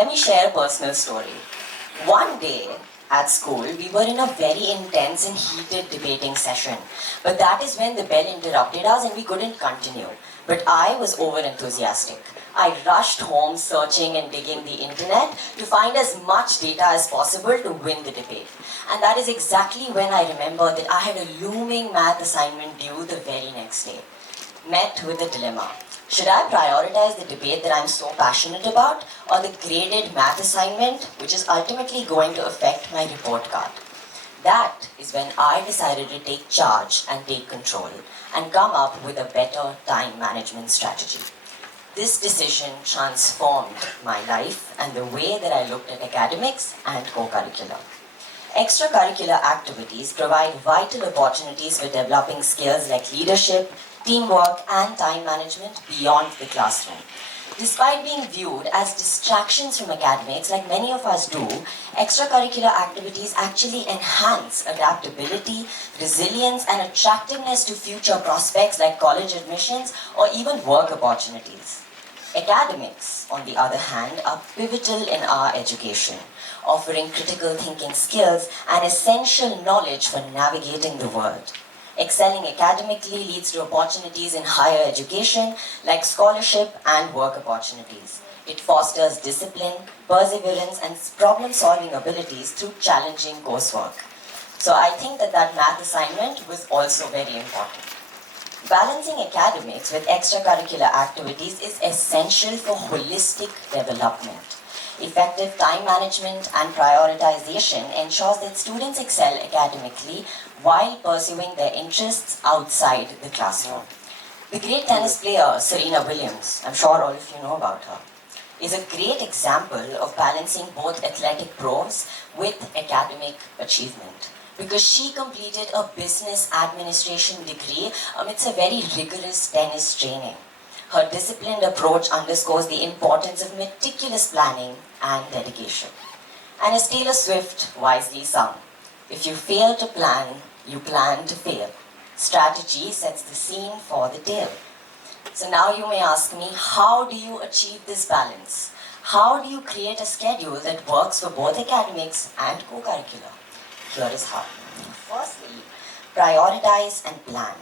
Let me share a personal story. One day at school, we were in a very intense and heated debating session. But that is when the bell interrupted us and we couldn't continue. But I was over enthusiastic. I rushed home searching and digging the internet to find as much data as possible to win the debate. And that is exactly when I remembered that I had a looming math assignment due the very next day. Met with a dilemma. Should I prioritize the debate that I'm so passionate about, or the graded math assignment, which is ultimately going to affect my report card? That is when I decided to take charge and take control and come up with a better time management strategy. This decision transformed my life and the way that I looked at academics and co-curricular. Extracurricular activities provide vital opportunities for developing skills like leadership, teamwork, and time management beyond the classroom. Despite being viewed as distractions from academics, like many of us do, extracurricular activities actually enhance adaptability, resilience, and attractiveness to future prospects like college admissions or even work opportunities. Academics, on the other hand, are pivotal in our education, offering critical thinking skills and essential knowledge for navigating the world. Excelling academically leads to opportunities in higher education like scholarship and work opportunities. It fosters discipline, perseverance, and problem-solving abilities through challenging coursework. So I think that math assignment was also very important. Balancing academics with extracurricular activities is essential for holistic development. Effective time management and prioritization ensures that students excel academically while pursuing their interests outside the classroom. The great tennis player Serena Williams, I'm sure all of you know about her, is a great example of balancing both athletic prowess with academic achievement, because she completed a business administration degree amidst a very rigorous tennis training. Her disciplined approach underscores the importance of meticulous planning and dedication. And as Taylor Swift wisely sung, if you fail to plan, you plan to fail. Strategy sets the scene for the tale. So now you may ask me, how do you achieve this balance? How do you create a schedule that works for both academics and co-curricular? Here is how. Firstly, prioritize and plan.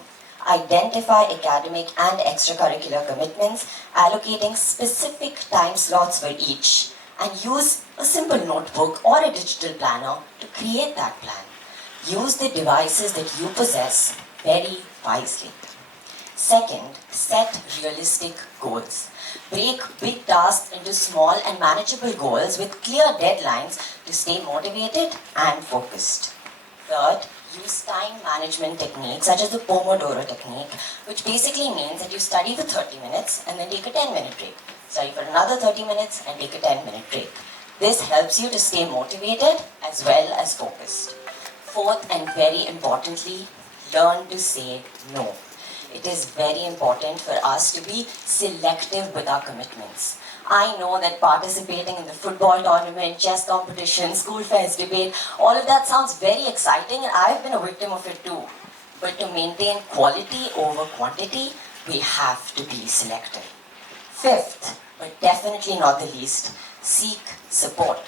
Identify academic and extracurricular commitments, allocating specific time slots for each, and use a simple notebook or a digital planner to create that plan. Use the devices that you possess very wisely. Second, set realistic goals. Break big tasks into small and manageable goals with clear deadlines to stay motivated and focused. Third, use time management techniques such as the Pomodoro technique, which basically means that you study for 30 minutes and then take a 10-minute break. Study for another 30 minutes and take a 10-minute break. This helps you to stay motivated as well as focused. Fourth, and very importantly, learn to say no. It is very important for us to be selective with our commitments. I know that participating in the football tournament, chess competition, school fairs, debate, all of that sounds very exciting, and I've been a victim of it too. But to maintain quality over quantity, we have to be selective. Fifth, but definitely not the least, seek support.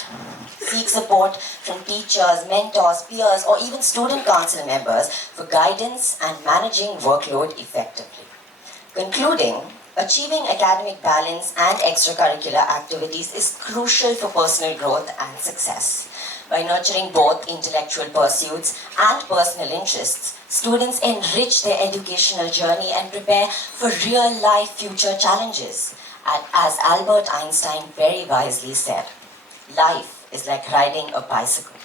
Seek support from teachers, mentors, peers, or even student council members for guidance and managing workload effectively. Concluding, achieving academic balance and extracurricular activities is crucial for personal growth and success. By nurturing both intellectual pursuits and personal interests, students enrich their educational journey and prepare for real-life future challenges. And as Albert Einstein very wisely said, life is like riding a bicycle.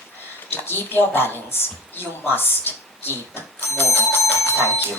To keep your balance, you must keep moving. Thank you.